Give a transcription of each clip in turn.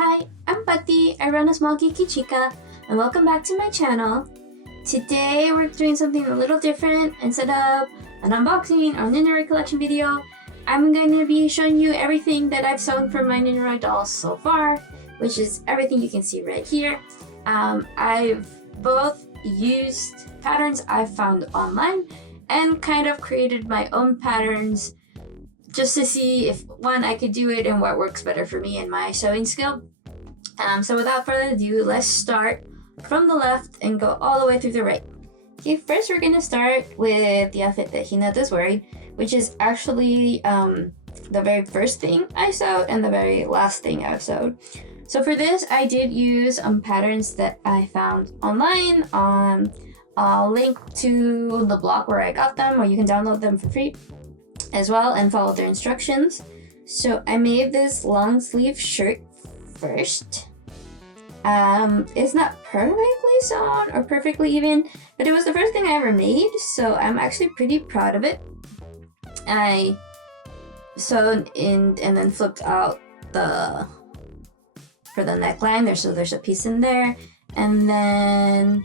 Hi, I'm Pati, I run A Small Geeky Chica, and welcome back to my channel. Today we're doing something a little different. Instead of an unboxing or Nendoroid Collection video, I'm going to be showing you everything that I've sewn from my Nendoroid dolls so far, which is everything you can see right here. I've both used patterns I've found online and kind of created my own patterns just to see if, one, I could do it and what works better for me and my sewing skill. So without further ado, let's start from the left and go all the way through the right. Okay, first we're gonna start with the outfit that Hinata's wearing, which is actually the very first thing I sewed and the very last thing I've sewed. So for this, I did use patterns that I found online on I'll link to the blog where I got them, or you can download them for free as well and follow their instructions. So I made this long sleeve shirt first. It's not perfectly sewn or perfectly even, but it was the first thing I ever made, so I'm actually pretty proud of it. I sewed in and then flipped out for the neckline there's a piece in there, and then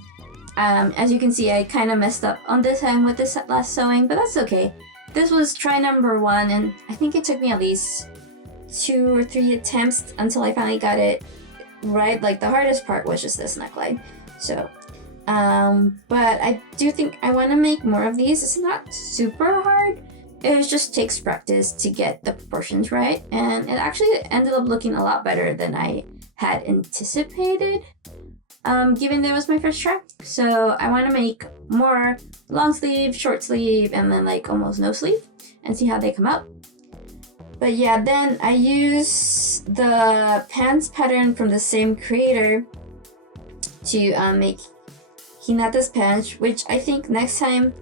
as you can see, I kind of messed up on this hem with this last sewing, but that's okay. This was try number 1, and I think it took me at least 2 or 3 attempts until I finally got it right. Like, the hardest part was just this neckline. So, but I do think I want to make more of these. It's not super hard. It just takes practice to get the proportions right, and it actually ended up looking a lot better than I had anticipated, given that it was my first try. So I want to make more long sleeve, short sleeve, and then like almost no sleeve, and see how they come out. But yeah, then I use the pants pattern from the same creator to make Hinata's pants, which I think next time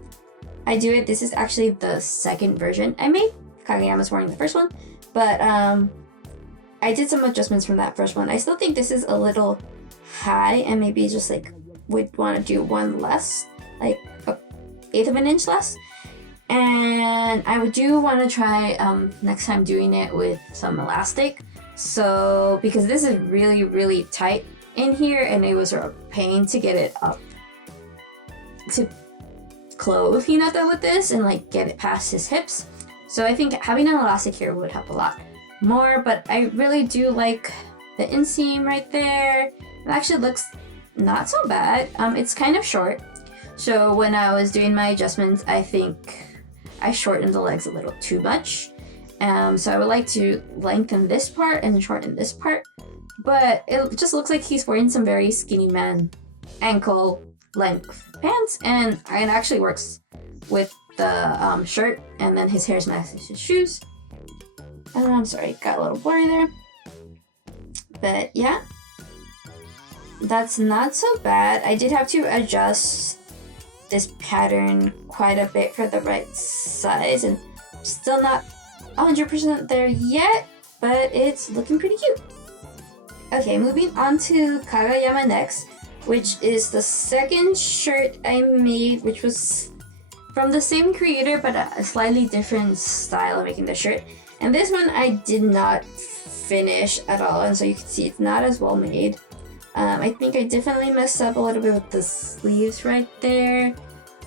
I do it, this is actually the second version I made. Kageyama's wearing the first one, but I did some adjustments from that first one. I still think this is a little high, and maybe just like would want to do one less, like 1/8 of an inch less. And I do want to try next time doing it with some elastic. So because this is really tight in here, and it was a pain to get it up to clothe Hinata with this and like get it past his hips. So I think having an elastic here would help a lot more. But I really do like the inseam right there. It actually looks not so bad. It's kind of short. So when I was doing my adjustments, I think I shortened the legs a little too much. So I would like to lengthen this part and shorten this part. But it just looks like he's wearing some very skinny man ankle length pants, and it actually works with the shirt, and then his hair's matches his shoes. I'm sorry, got a little blurry there. But yeah, that's not so bad. I did have to adjust this pattern quite a bit for the right size, and still not 100% there yet, but it's looking pretty cute. Okay, moving on to Kageyama next, which is the second shirt I made, which was from the same creator but a slightly different style of making the shirt. And this one I did not finish at all, and so you can see it's not as well made. I think I definitely messed up a little bit with the sleeves right there.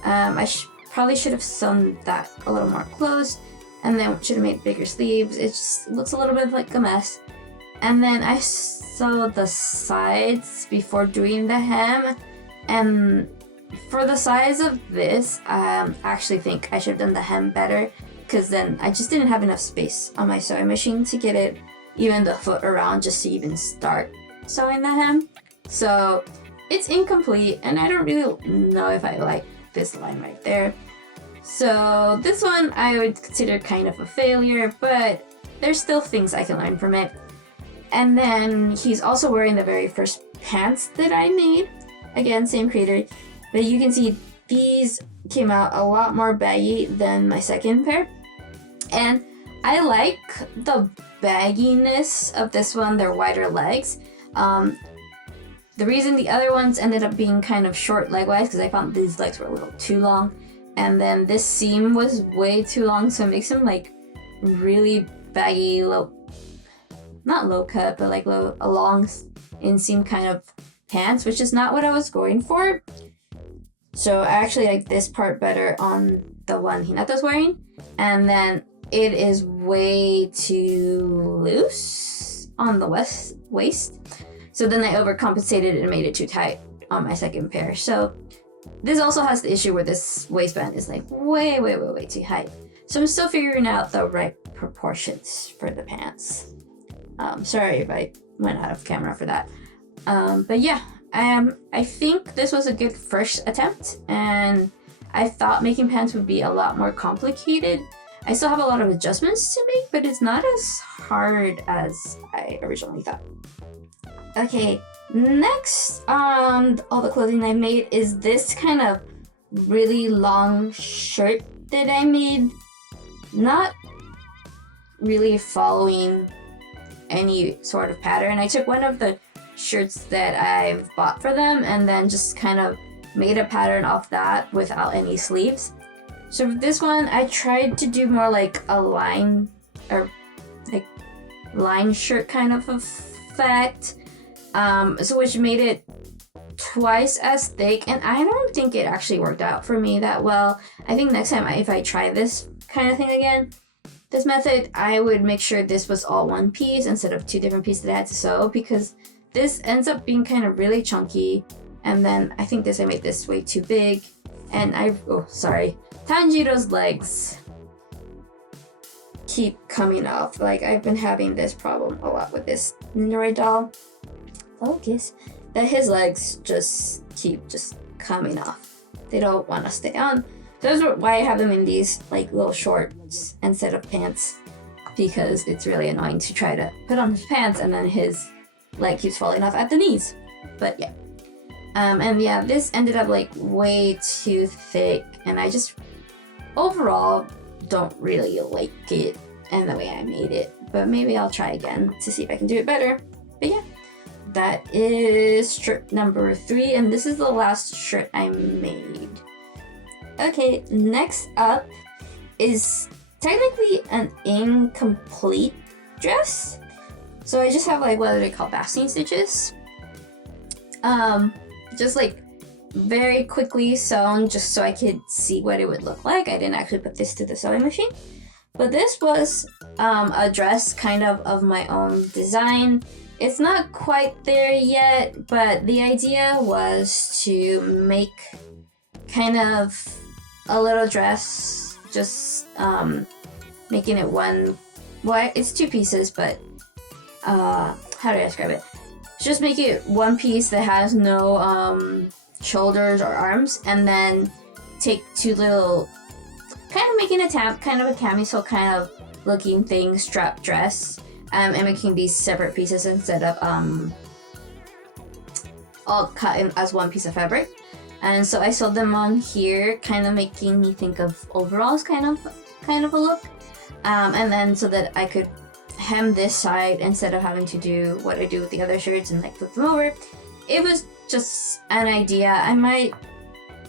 I probably should have sewn that a little more close, and then should have made bigger sleeves. It just looks a little bit like a mess. And then I sewed the sides before doing the hem, and for the size of this, I actually think I should have done the hem better, because then I just didn't have enough space on my sewing machine to get it even the foot around just to even start sewing the hem. So it's incomplete, and I don't really know if I like this line right there. So this one I would consider kind of a failure, but there's still things I can learn from it. And then he's also wearing the very first pants that I made. Again, same creator, but you can see these came out a lot more baggy than my second pair. And I like the bagginess of this one, their wider legs. The reason the other ones ended up being kind of short leg-wise, because I found these legs were a little too long, and then this seam was way too long, so it makes them like really baggy, not low cut, but like a long inseam kind of pants, which is not what I was going for. So I actually like this part better on the one Hinata's wearing. And then it is way too loose on the waist. So then I overcompensated and made it too tight on my second pair. So this also has the issue where this waistband is like way too high. So I'm still figuring out the right proportions for the pants. Sorry if I went out of camera for that. But yeah, I think this was a good first attempt, and I thought making pants would be a lot more complicated. I still have a lot of adjustments to make, but it's not as hard as I originally thought. Okay, next on all the clothing I made is this kind of really long shirt that I made. Not really following any sort of pattern. I took one of the shirts that I've bought for them and then just kind of made a pattern off that without any sleeves. So for this one, I tried to do more like a line or like line shirt kind of effect. So which made it twice as thick, and I don't think it actually worked out for me that well. I think next time if I try this kind of thing again, this method, I would make sure this was all one piece instead of two different pieces that I had to sew, because this ends up being kind of really chunky. And then I think I made this way too big, and Tanjiro's legs keep coming off. Like, I've been having this problem a lot with this Nendoroid doll. Focus. That his legs just keep coming off. They don't want to stay on. So that's why I have them in these like little shorts instead of pants, because it's really annoying to try to put on his pants and then his leg keeps falling off at the knees. But yeah. And yeah, this ended up like way too thick, and I just overall don't really like it and the way I made it. But maybe I'll try again to see if I can do it better. But yeah, that is strip number 3, and this is the last shirt I made. Okay, next up is technically an incomplete dress. So I just have like, what do they call, basting stitches? Just like very quickly sewn just so I could see what it would look like. I didn't actually put this to the sewing machine. But this was a dress kind of my own design. It's not quite there yet, but the idea was to make kind of a little dress, just making it one, well, it's 2 pieces, but how do I describe it? Just make it one piece that has no shoulders or arms, and then take 2 little, kind of making a kind of a camisole kind of looking thing, strap dress, and making these separate pieces instead of all cut in as one piece of fabric. And so I sewed them on here, kind of making me think of overalls kind of a look, and then so that I could hem this side instead of having to do what I do with the other shirts and like flip them over. It was just an idea. I might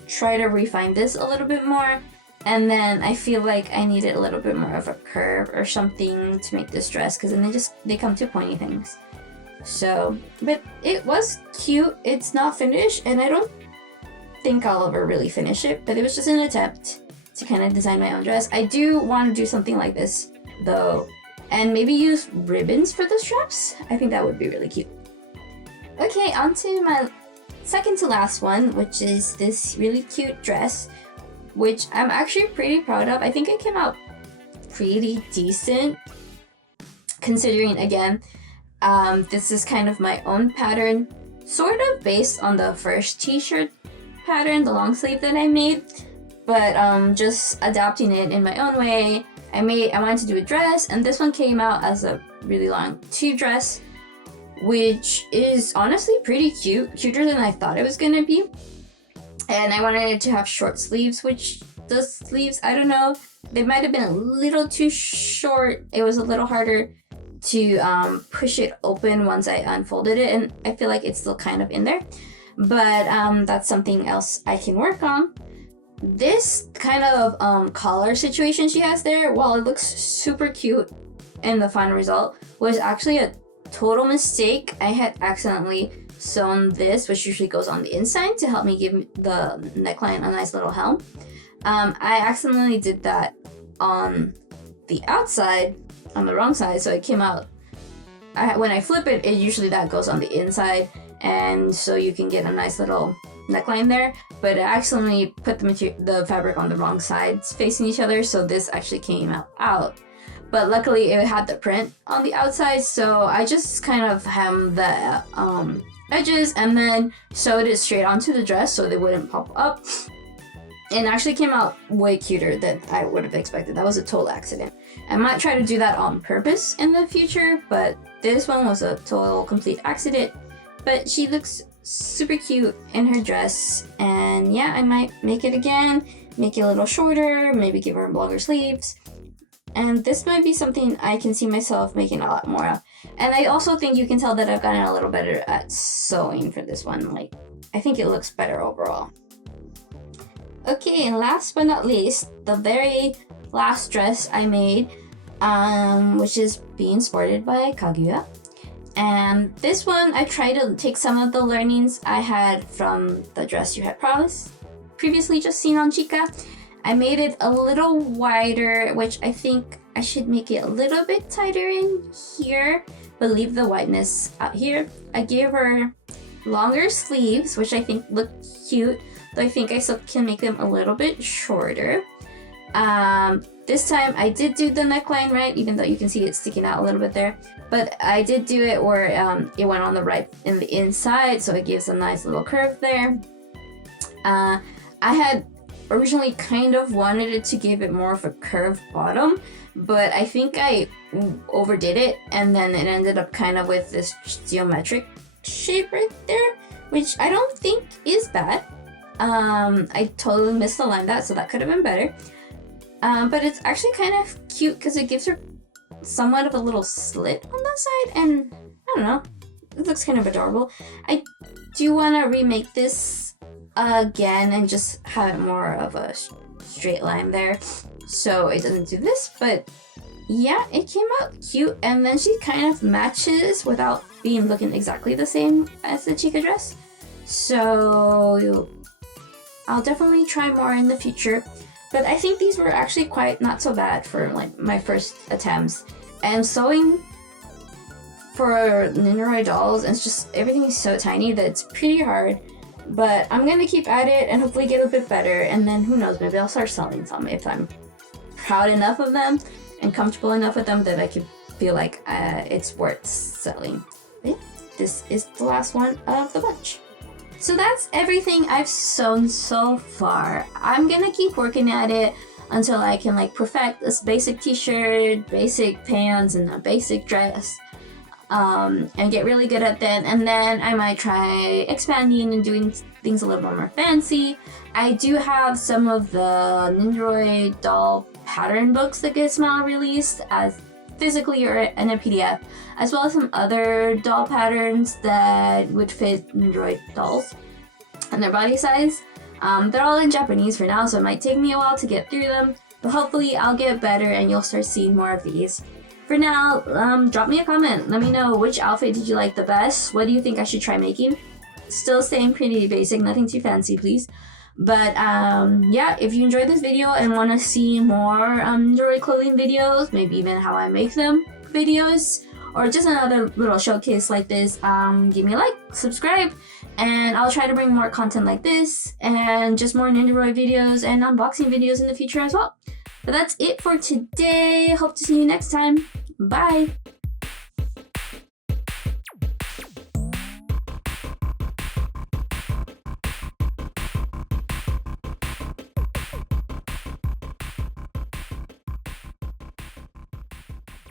try to refine this a little bit more, and then I feel like I needed a little bit more of a curve or something to make this dress, because then they come to pointy things. So, but it was cute. It's not finished, and I don't think I'll ever really finish it, but it was just an attempt to kind of design my own dress. I do want to do something like this though, and maybe use ribbons for the straps. I think that would be really cute. Okay, on to my second to last one, which is this really cute dress, which I'm actually pretty proud of. I think it came out pretty decent, considering, again, this is kind of my own pattern, sort of based on the first t-shirt pattern, the long sleeve that I made, but just adapting it in my own way. I wanted to do a dress, and this one came out as a really long tube dress, which is honestly pretty cute, cuter than I thought it was gonna be. And I wanted it to have short sleeves, which the sleeves, I don't know, they might have been a little too short. It was a little harder to push it open once I unfolded it, and I feel like it's still kind of in there, but that's something else I can work on. This kind of collar situation she has there, while it looks super cute in the final result, was actually a total mistake. I had accidentally sewn this, which usually goes on the inside to help me give the neckline a nice little helm. I accidentally did that on the outside, on the wrong side, so it came out. When I flip it, usually that goes on the inside, and so you can get a nice little neckline there. But I accidentally put the fabric on the wrong sides facing each other, so this actually came out. But luckily it had the print on the outside, so I just kind of hemmed the edges and then sewed it straight onto the dress so they wouldn't pop up. And actually came out way cuter than I would have expected. That was a total accident. I might try to do that on purpose in the future, but this one was a total complete accident. But she looks super cute in her dress, and yeah, I might make it again, make it a little shorter, maybe give her longer sleeves. And this might be something I can see myself making a lot more of. And I also think you can tell that I've gotten a little better at sewing for this one. Like, I think it looks better overall. Okay, and last but not least, the very last dress I made, which is being sported by Kaguya. And this one, I tried to take some of the learnings I had from the dress you had previously just seen on Chica. I made it a little wider, which I think I should make it a little bit tighter in here, but leave the wideness out here. I gave her longer sleeves, which I think look cute, though I think I still can make them a little bit shorter. This time I did do the neckline right, even though you can see it sticking out a little bit there. But I did do it where it went on the right in the inside, so it gives a nice little curve there. I had originally kind of wanted it to give it more of a curved bottom, but I think I overdid it, and then it ended up kind of with this geometric shape right there, which I don't think is bad. I totally misaligned that, so that could have been better. But it's actually kind of cute because it gives her somewhat of a little slit on that side, and I don't know, it looks kind of adorable. I do want to remake this again and just have it more of a straight line there so it doesn't do this, but yeah, it came out cute, and then she kind of matches without being looking exactly the same as the Chica dress. So I'll definitely try more in the future. But I think these were actually quite not so bad for like my first attempts. And sewing for Nendoroid dolls, it's just everything is so tiny that it's pretty hard. But I'm gonna keep at it and hopefully get a bit better. And then who knows, maybe I'll start selling some if I'm proud enough of them and comfortable enough with them that I could feel like it's worth selling. But yeah, this is the last one of the bunch. So that's everything I've sewn so far. I'm gonna keep working at it until I can like perfect this basic t-shirt, basic pants, and a basic dress, and get really good at that. And then I might try expanding and doing things a little bit more fancy. I do have some of the Nendoroid Doll pattern books that get Smile released as physically or in a PDF, as well as some other doll patterns that would fit Nendoroid dolls and their body size. They're all in Japanese for now, so it might take me a while to get through them, but hopefully I'll get better and you'll start seeing more of these. For now, drop me a comment. Let me know which outfit did you like the best. What do you think I should try making? Still staying pretty basic, nothing too fancy, please. But yeah, if you enjoyed this video and want to see more Nendoroid clothing videos, maybe even how I make them videos, or just another little showcase like this, give me a like, subscribe, and I'll try to bring more content like this and just more Nendoroid videos and unboxing videos in the future as well. But that's it for today. Hope to see you next time. Bye!